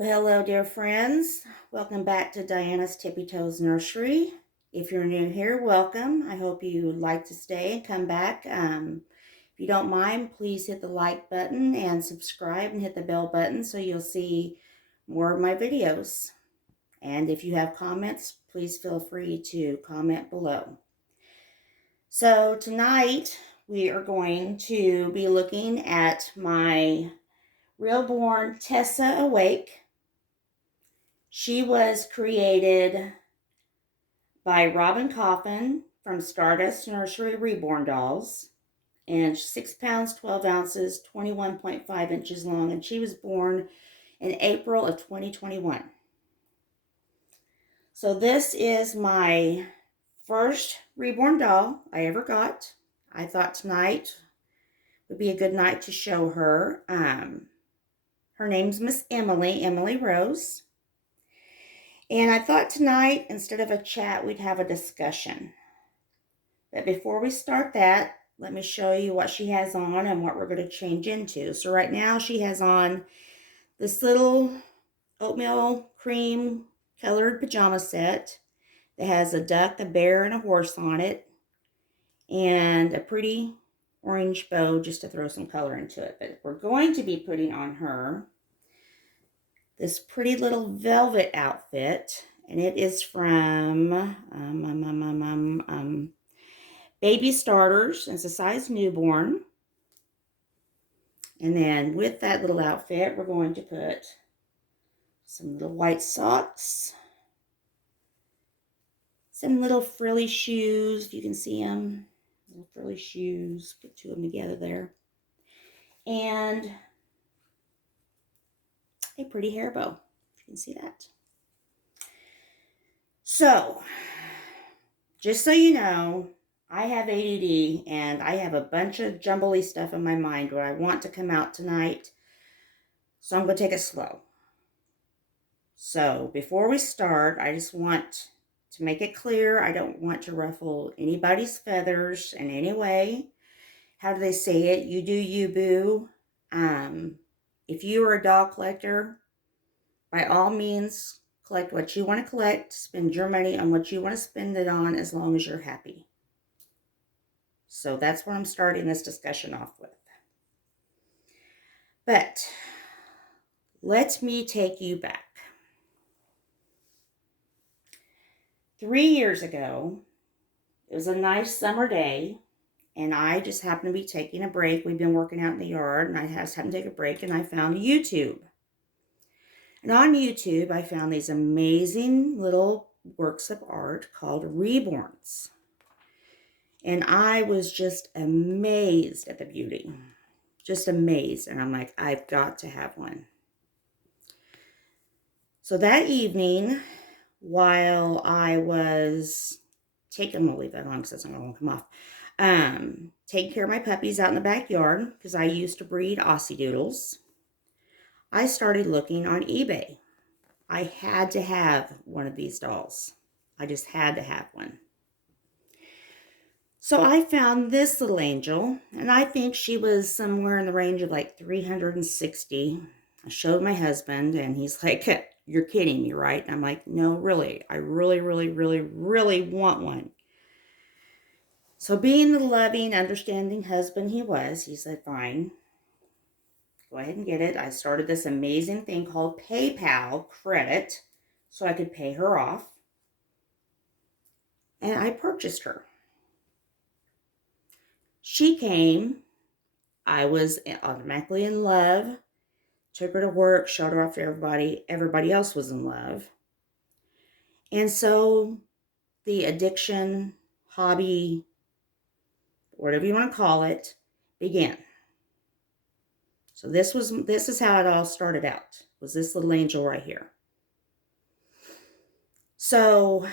Well, hello, dear friends. Welcome back to Diana's Tippy Toes Nursery. If you're new here, welcome. I hope you would like to stay and come back. If you don't mind, please hit the like button and subscribe and hit the bell button so you'll see more of my videos. And if you have comments, please feel free to comment below. So tonight we are going to be looking at my realborn Tessa Awake. She was created by Robin Coffin from Stardust Nursery Reborn Dolls, and 6 pounds, 12 ounces, 21.5 inches long, and she was born in April of 2021. So this is my first reborn doll I ever got. I thought tonight would be a good night to show her. Her name's Miss Emily Rose. And I thought tonight, instead of a chat, we'd have a discussion. But before we start that, let me show you what she has on and what we're going to change into. So right now she has on this little oatmeal cream colored pajama set that has a duck, a bear, and a horse on it. And a pretty orange bow just to throw some color into it. But we're going to be putting on her this pretty little velvet outfit, and it is from Baby Starters. It's a size newborn. And then with that little outfit, we're going to put some little white socks, some little frilly shoes, if you can see them, little frilly shoes, put two of them together there, and a pretty hair bow, if you can see that. So, just so you know, I have ADD and I have a bunch of jumbly stuff in my mind where I want to come out tonight. So I'm going to take it slow. So before we start, I just want to make it clear, I don't want to ruffle anybody's feathers in any way. How do they say it? You do you, boo. If you are a doll collector, by all means, collect what you want to collect. Spend your money on what you want to spend it on as long as you're happy. So that's where I'm starting this discussion off with. But let me take you back. 3 years ago, it was a nice summer day, and I just happened to be taking a break. We've been working out in the yard, and I just happened to take a break, and I found YouTube. And on YouTube, I found these amazing little works of art called Reborns. And I was just amazed at the beauty. Just amazed. And I'm like, I've got to have one. So that evening, while I was I'm going to leave that on because that's not going to come off. Taking care of my puppies out in the backyard because I used to breed Aussie Doodles. I started looking on eBay. I had to have one of these dolls. I just had to have one. So I found this little angel, and I think she was somewhere in the range of like 360. I showed my husband, and he's like, "You're kidding me, right?" And I'm like, "No, really. I really, really, really, really want one." So being the loving, understanding husband he was, he said, "Fine. Go ahead and get it." I started this amazing thing called PayPal credit so I could pay her off. And I purchased her. She came. I was automatically in love. Took her to work, showed her off to everybody. Everybody else was in love. And so the addiction, hobby, whatever you want to call it, began. So this is how it all started out. Was this little angel right here. So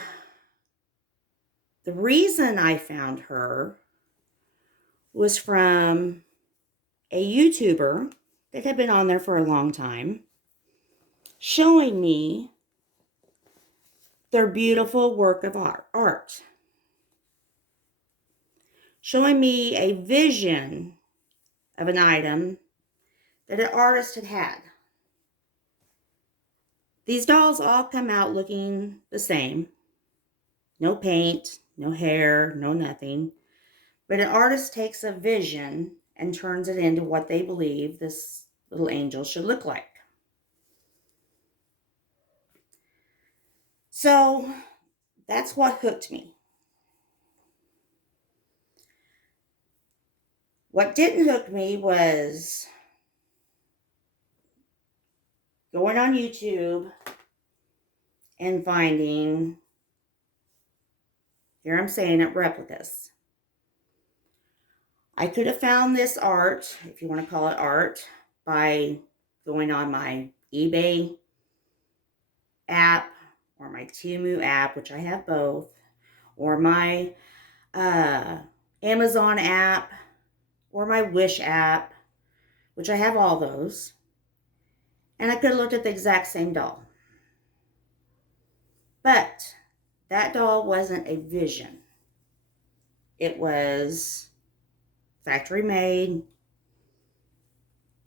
the reason I found her was from a YouTuber that had been on there for a long time, showing me their beautiful work of art. Showing me a vision of an item that an artist had had. These dolls all come out looking the same. No paint, no hair, no nothing. But an artist takes a vision and turns it into what they believe this little angel should look like. So that's what hooked me. What didn't hook me was going on YouTube and finding, here I'm saying it, replicas. I could have found this art, if you want to call it art, by going on my eBay app or my Temu app, which I have both, or my Amazon app, or my Wish app, which I have all those. And I could have looked at the exact same doll. But that doll wasn't a vision. It was factory made,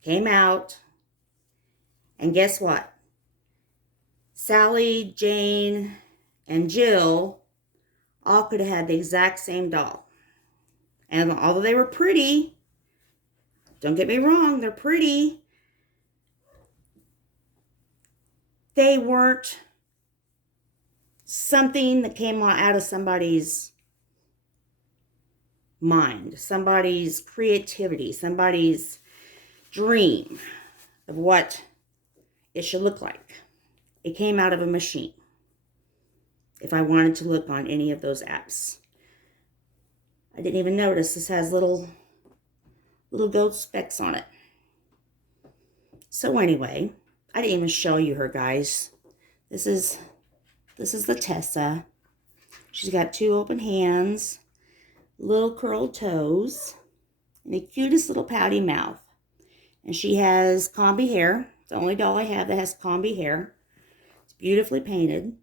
came out, and guess what? Sally, Jane, and Jill all could have had the exact same doll. And although they were pretty, don't get me wrong, they're pretty, they weren't something that came out of somebody's mind, somebody's creativity, somebody's dream of what it should look like. It came out of a machine. If I wanted to look on any of those apps, I didn't even notice this has little gold specks on it. So anyway, I didn't even show you her, guys. This is the Tessa. She's got 2 open hands, little curled toes, and the cutest little pouty mouth. And she has combi hair. It's the only doll I have that has combi hair. It's beautifully painted.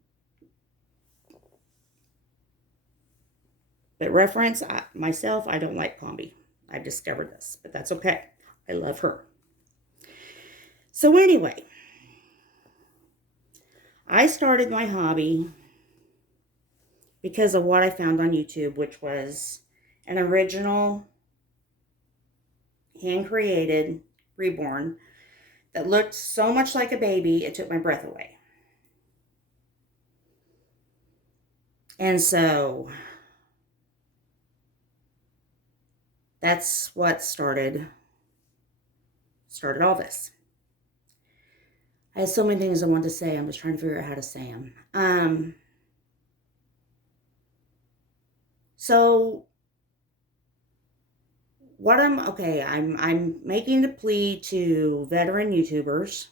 But reference, myself, I don't like combi. I've discovered this, but that's okay. I love her. So anyway, I started my hobby because of what I found on YouTube, which was an original, hand-created reborn that looked so much like a baby, it took my breath away. And so that's what started all this. I had so many things I wanted to say. I'm just trying to figure out how to say them. So what I'm making the plea to veteran YouTubers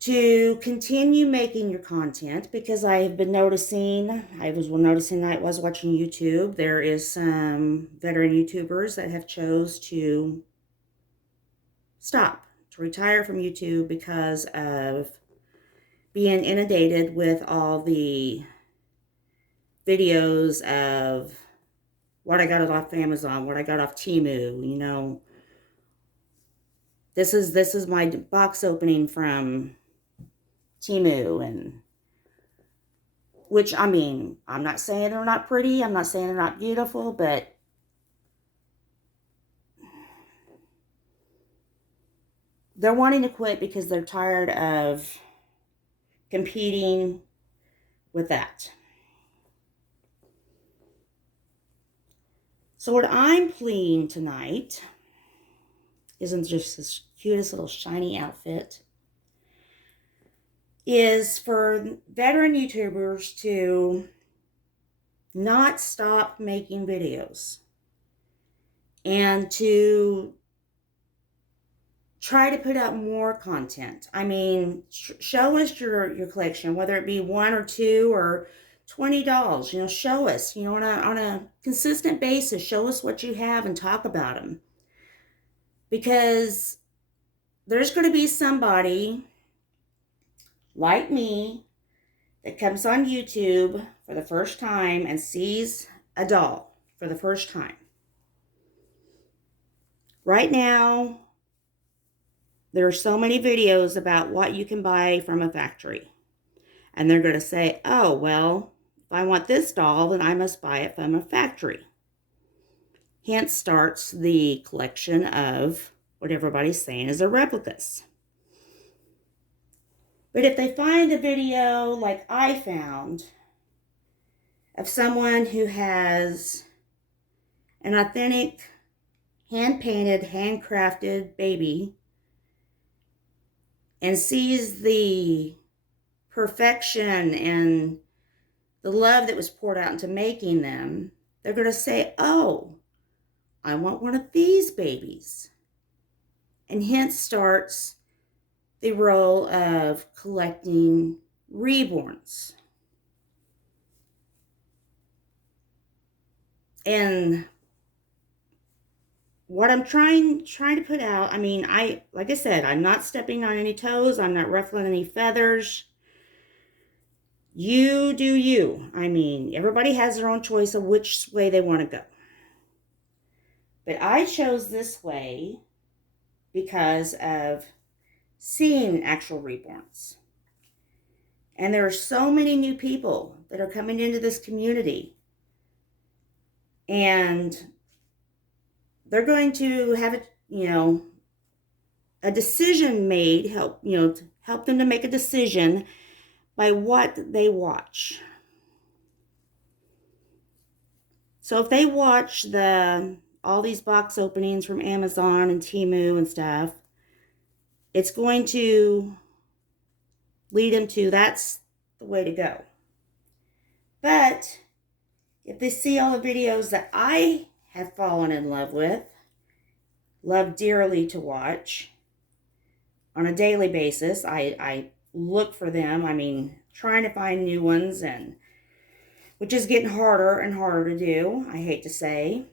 to continue making your content, because I've been noticing, I was watching YouTube, there is some veteran YouTubers that have chose to retire from YouTube because of being inundated with all the videos of what I got off Amazon, what I got off Temu, you know. This is my box opening from Temu, and which, I mean, I'm not saying they're not pretty, I'm not saying they're not beautiful, but they're wanting to quit because they're tired of competing with that. So what I'm pleading tonight isn't just this cutest little shiny outfit, is for veteran YouTubers to not stop making videos and to try to put out more content. I mean, show us your collection, whether it be 1 or 2 or 20 dolls. You know, show us, you know, on a consistent basis, show us what you have and talk about them. Because there's going to be somebody like me that comes on YouTube for the first time and sees a doll for the first time. Right now, There are so many videos about what you can buy from a factory. And they're going to say, oh, well, if I want this doll, then I must buy it from a factory. Hence starts the collection of what everybody's saying is replicas. But if they find a video like I found of someone who has an authentic, hand-painted, handcrafted baby and sees the perfection and the love that was poured out into making them, they're going to say, oh, I want one of these babies. And hence starts the role of collecting reborns. And what I'm trying to put out, I mean, like I said, I'm not stepping on any toes. I'm not ruffling any feathers. You do you. I mean, everybody has their own choice of which way they want to go. But I chose this way because of seeing actual reborns. And there are so many new people that are coming into this community. And they're going to have a decision made, to help them to make a decision by what they watch. So if they watch all these box openings from Amazon and Temu and stuff, it's going to lead them to that's the way to go. But if they see all the videos that I have fallen in love with, love dearly to watch on a daily basis, I look for them. I mean, trying to find new ones, and which is getting harder and harder to do, I hate to say.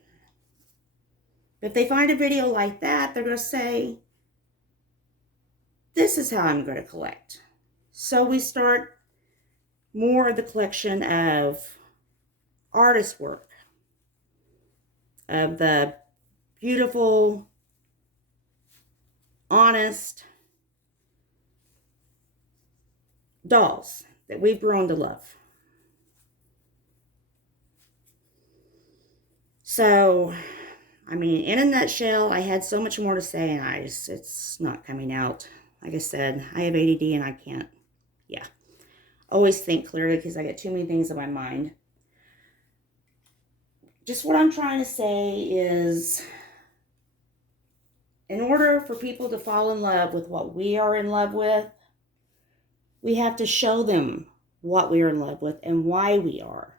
But if they find a video like that, they're going to say, this is how I'm going to collect. So we start more of the collection of artist work, of the beautiful, honest dolls that we've grown to love. So, I mean, in a nutshell, I had so much more to say, and it's not coming out. Like I said, I have ADD and I can't, always think clearly because I get too many things in my mind. Just what I'm trying to say is, in order for people to fall in love with what we are in love with, we have to show them what we are in love with and why we are.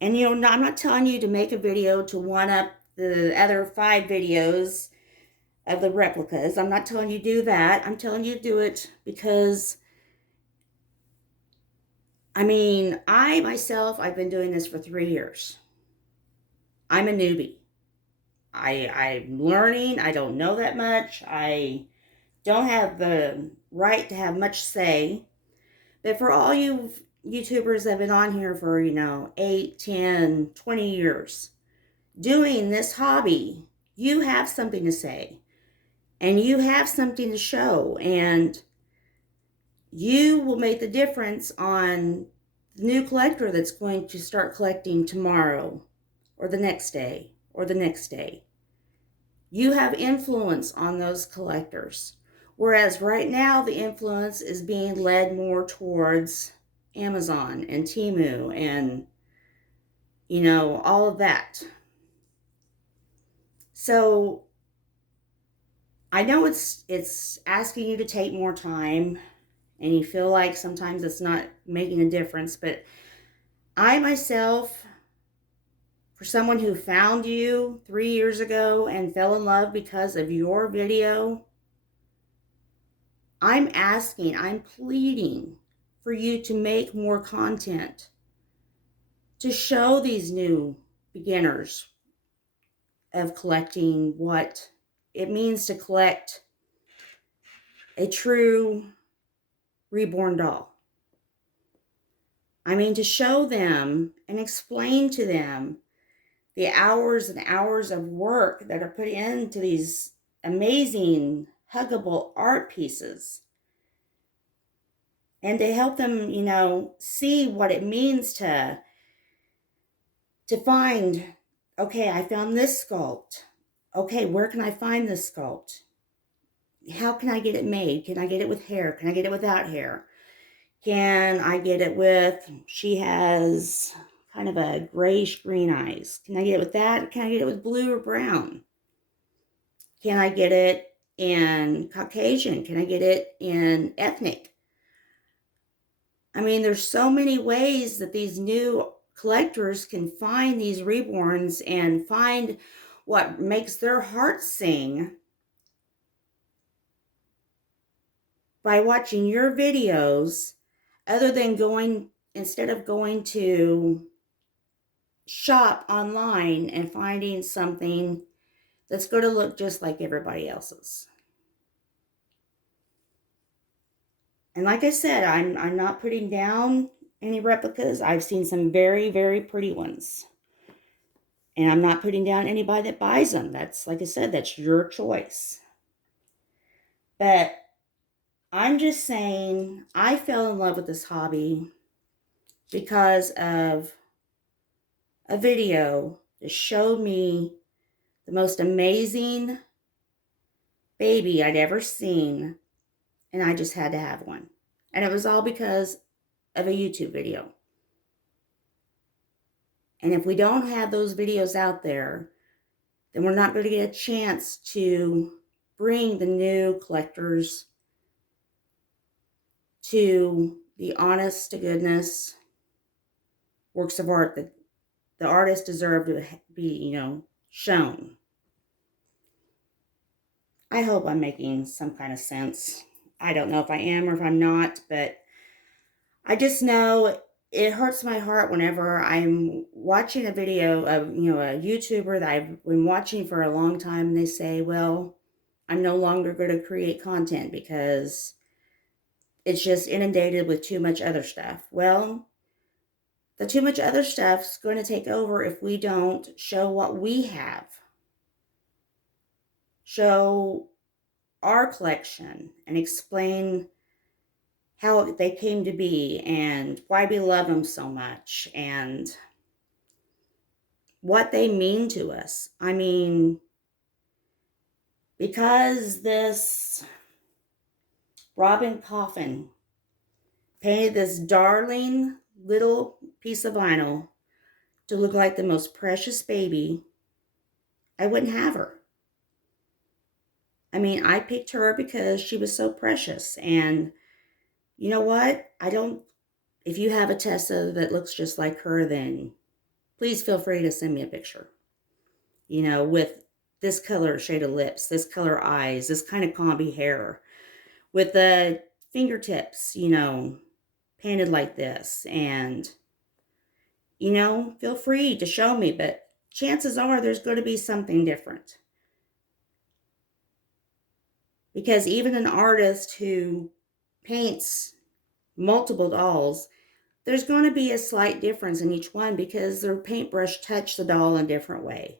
And, I'm not telling you to make a video to one up the other 5 videos of the replicas. I'm not telling you to do that. I'm telling you to do it because, I mean, I've been doing this for 3 years. I'm a newbie. I'm learning. I don't know that much. I don't have the right to have much say. But for all you YouTubers that have been on here for, 8, 10, 20 years, doing this hobby, you have something to say. And you have something to show. And you will make the difference on the new collector that's going to start collecting tomorrow, or the next day, or the next day. You have influence on those collectors. Whereas right now, the influence is being led more towards Amazon and Temu and, all of that. So I know it's asking you to take more time, and you feel like sometimes it's not making a difference, but I myself, for someone who found you 3 years ago and fell in love because of your video, I'm pleading for you to make more content to show these new beginners of collecting what it means to collect a true reborn doll. I mean, to show them and explain to them the hours and hours of work that are put into these amazing huggable art pieces. And to help them, see what it means to find, okay, I found this sculpt. Okay, where can I find this sculpt? How can I get it made? Can I get it with hair? Can I get it without hair? Can I get it with, she has kind of a grayish green eyes. Can I get it with that? Can I get it with blue or brown? Can I get it in Caucasian? Can I get it in ethnic? I mean, there's so many ways that these new collectors can find these reborns and find what makes their heart sing by watching your videos, other than instead of going to shop online and finding something that's going to look just like everybody else's. And like I said, I'm not putting down any replicas. I've seen some very, very pretty ones. And I'm not putting down anybody that buys them. That's, like I said, that's your choice. But I'm just saying, I fell in love with this hobby because of a video that showed me the most amazing baby I'd ever seen. And I just had to have one. And it was all because of a YouTube video. And if we don't have those videos out there, then we're not going to get a chance to bring the new collectors to the honest to goodness works of art that the artists deserve to be, shown. I hope I'm making some kind of sense. I don't know if I am or if I'm not, but I just know it hurts my heart whenever I'm watching a video of, a YouTuber that I've been watching for a long time, and they say, well, I'm no longer going to create content because it's just inundated with too much other stuff. Well, the too much other stuff's going to take over if we don't show what we have. Show our collection and explain how they came to be and why we love them so much and what they mean to us. I mean, because this Robin Coffin painted this darling little piece of vinyl to look like the most precious baby, I wouldn't have her. I mean, I picked her because she was so precious. And you know what? If you have a Tessa that looks just like her, then please feel free to send me a picture. With this color shade of lips, this color eyes, this kind of combi hair, with the fingertips, painted like this. And, feel free to show me, but chances are there's going to be something different. Because even an artist who paints multiple dolls, there's going to be a slight difference in each one because their paintbrush touched the doll in a different way.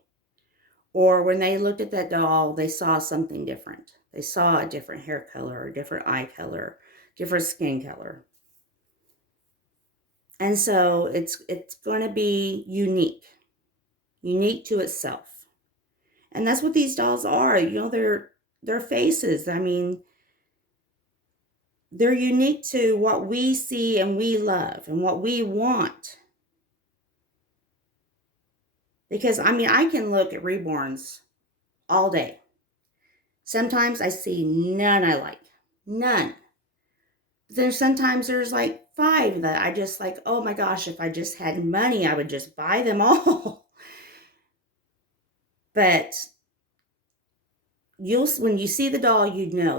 Or when they looked at that doll, they saw something different. They saw a different hair color, a different eye color, different skin color. And so it's going to be unique to itself. And that's what these dolls are. Their faces. I mean, they're unique to what we see and we love and what we want. Because, I can look at reborns all day. Sometimes I see none I like. None. But then sometimes there's like 5 that I just like, oh my gosh, if I just had money, I would just buy them all. But when you see the doll,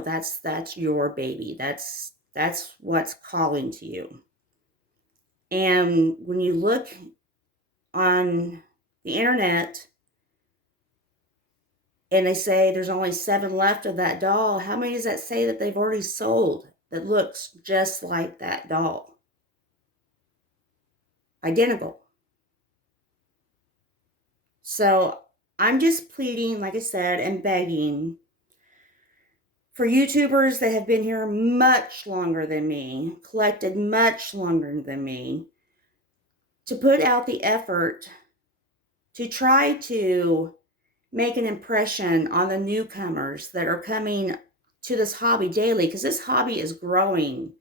that's your baby. That's what's calling to you. And when you look on the internet and they say there's only 7 left of that doll, how many does that say that they've already sold that looks just like that doll? Identical. So I'm just pleading, like I said, and begging for YouTubers that have been here much longer than me, collected much longer than me, to put out the effort to try to make an impression on the newcomers that are coming to this hobby daily, because this hobby is growing.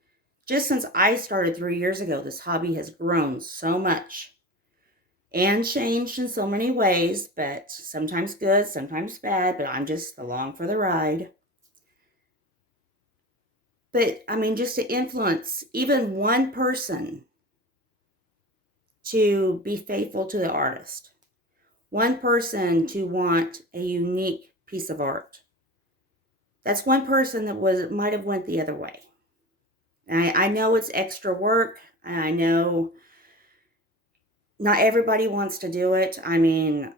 Just since I started 3 years ago, this hobby has grown so much and changed in so many ways, but sometimes good, sometimes bad, but I'm just along for the ride. But I mean, just to influence even one person to be faithful to the artist, one person to want a unique piece of art. That's one person that might have went the other way. And I know it's extra work. And I know not everybody wants to do it. I mean,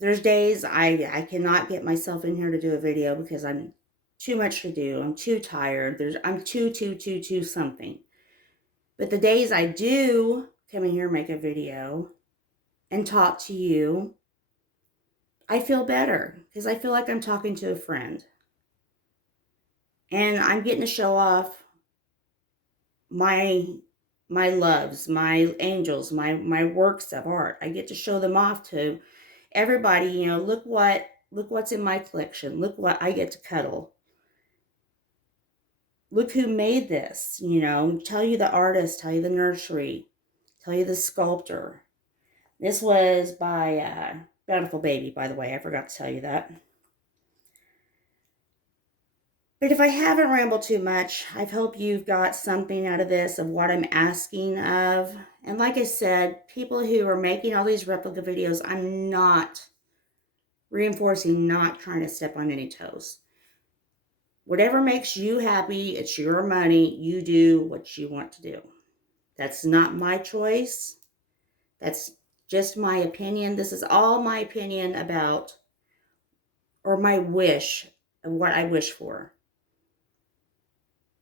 there's days I cannot get myself in here to do a video because I'm too much to do. I'm too tired. I'm too something. But the days I do come in here and make a video and talk to you, I feel better because I feel like I'm talking to a friend. And I'm getting to show off my loves, my angels, my works of art. I get to show them off to everybody. You know, look what's in my collection. Look what I get to cuddle. Look who made this. You know, tell you the artist, tell you the nursery, tell you the sculptor. This was by Bountiful Baby, by the way. I forgot to tell you that. But if I haven't rambled too much, I hope you've got something out of this of what I'm asking of. And like I said, people who are making all these replica videos, I'm not reinforcing, not trying to step on any toes. Whatever makes you happy, it's your money. You do what you want to do. That's not my choice. That's just my opinion. This is all my opinion about, or my wish of what I wish for,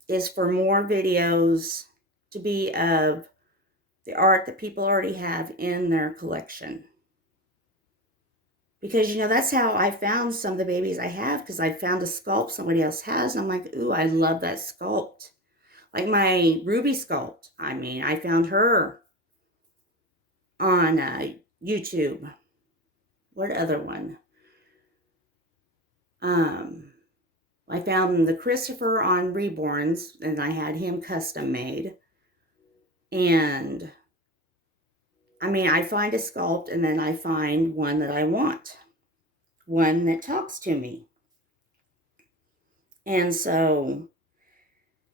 is for more videos to be of the art that people already have in their collection. Because, you know, that's how I found some of the babies I have, because I found a sculpt somebody else has, and I'm like, ooh, I love that sculpt. Like my Ruby sculpt. I mean, I found her on YouTube. What other one? I found the Christopher on Reborns, and I had him custom made. And I mean, I find a sculpt, and then I find one that I want. One that talks to me. And so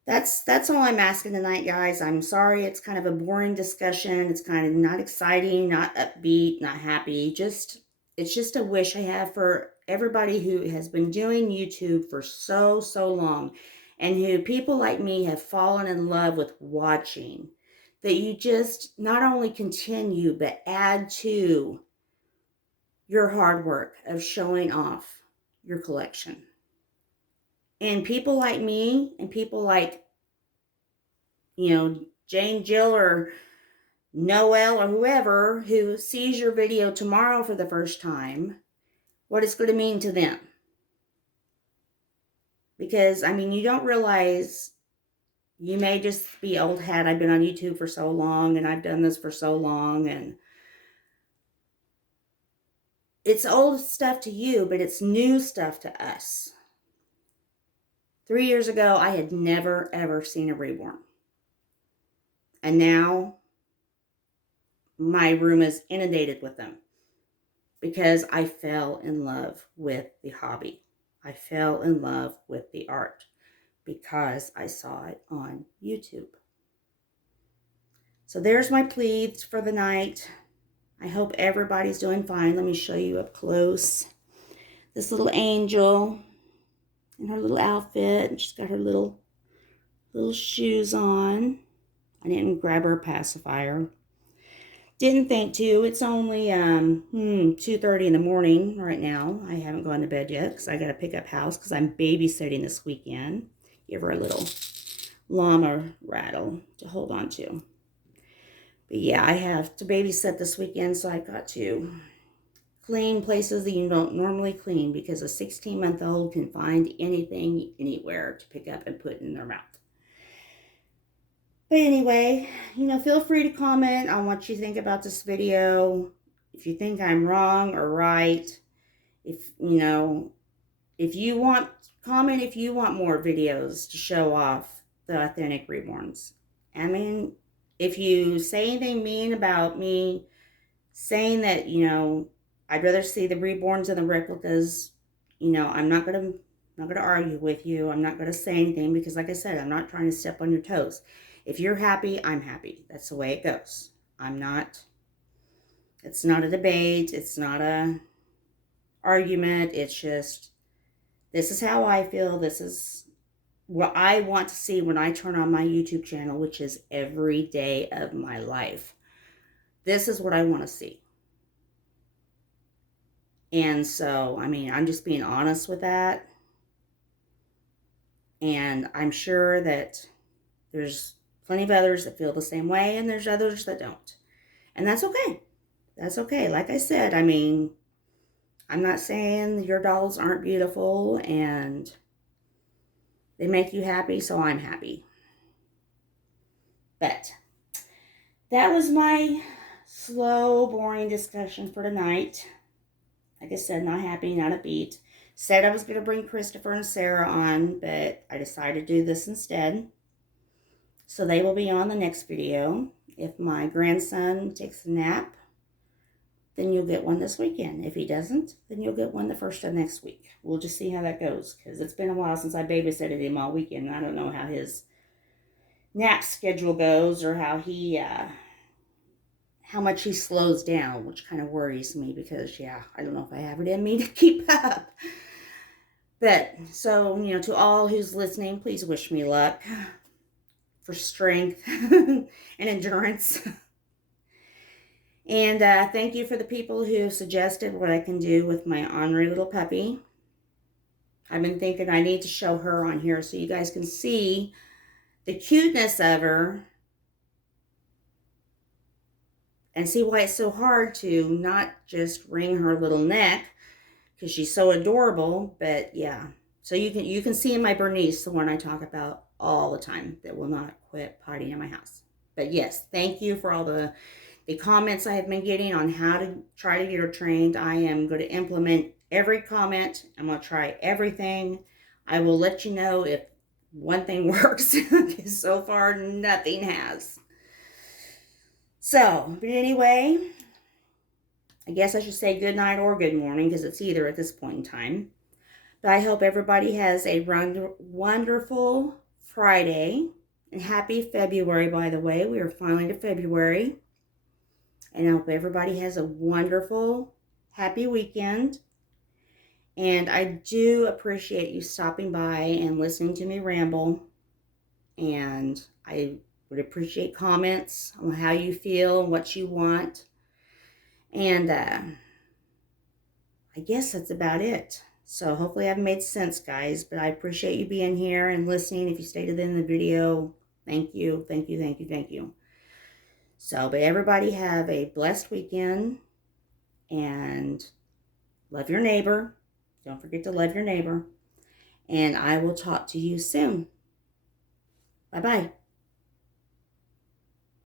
that's all I'm asking tonight, guys. I'm sorry it's kind of a boring discussion. It's kind of not exciting, not upbeat, not happy. It's just a wish I have for everybody who has been doing YouTube for so long, and who people like me have fallen in love with watching, that you just not only continue but add to your hard work of showing off your collection. And people like me, and people like, you know, Jane, Jill, or Noel, or whoever who sees your video tomorrow for the first time, what it's going to mean to them. Because, I mean, you don't realize, you may just be old hat. I've been on YouTube for so long, and I've done this for so long, and it's old stuff to you, but it's new stuff to us. 3 years ago, I had never, ever seen a reborn. And now, my room is inundated with them. Because I fell in love with the hobby. I fell in love with the art. Because I saw it on YouTube. So there's my pleas for the night. I hope everybody's doing fine. Let me show you up close. This little angel in her little outfit. And she's got her little shoes on. I didn't grab her pacifier. Didn't think to. It's only 2:30 in the morning right now. I haven't gone to bed yet because I got to pick up house because I'm babysitting this weekend. Give her a little llama rattle to hold on to. But yeah, I have to babysit this weekend, so I've got to clean places that you don't normally clean, because a 16-month-old can find anything anywhere to pick up and put in their mouth. But anyway, feel free to comment on what you think about this video. If you think I'm wrong or right. If you want, comment if you want more videos to show off the authentic reborns. I mean, if you say anything mean about me saying that, I'd rather see the reborns than the replicas, I'm not gonna argue with you. I'm not gonna say anything, because like I said, I'm not trying to step on your toes. If you're happy, I'm happy. That's the way it goes. It's not a debate. It's not a argument. It's just, this is how I feel. This is what I want to see when I turn on my YouTube channel, which is every day of my life. This is what I want to see. And so, I mean, I'm just being honest with that. And I'm sure that there's plenty of others that feel the same way, and there's others that don't. And that's okay. That's okay. Like I said, I mean, I'm not saying your dolls aren't beautiful and they make you happy, so I'm happy. But that was my slow, boring discussion for tonight. Like I said, not happy, not upbeat. Said I was going to bring Christopher and Sarah on, but I decided to do this instead. So they will be on the next video. If my grandson takes a nap, then you'll get one this weekend. If he doesn't, then you'll get one the first of next week. We'll just see how that goes, because it's been a while since I babysitted him all weekend. I don't know how his nap schedule goes, or how much he slows down, which kind of worries me, because I don't know if I have it in me to keep up. But so, to all who's listening, please wish me luck, for strength and endurance. And thank you for the people who suggested what I can do with my ornery little puppy. I've been thinking I need to show her on here so you guys can see the cuteness of her and see why it's so hard to not just wring her little neck, because she's so adorable. But yeah, so you can see in my Bernice, the one I talk about all the time, that will not quit potting in my house. But yes, thank you for all the comments I have been getting on how to try to get her trained. I am going to implement every comment. I'm going to try everything. I will let you know if one thing works, because so far nothing has. So, but anyway, I guess I should say good night or good morning, because it's either at this point in time. But I hope everybody has a wonderful Friday. And happy February, by the way. We are finally to February. And I hope everybody has a wonderful, happy weekend. And I do appreciate you stopping by and listening to me ramble. And I would appreciate comments on how you feel and what you want. And I guess that's about it. So hopefully I've made sense, guys. But I appreciate you being here and listening. If you stayed to the end of the video, thank you, thank you, thank you, thank you. So, but everybody have a blessed weekend, and love your neighbor. Don't forget to love your neighbor. And I will talk to you soon. Bye-bye.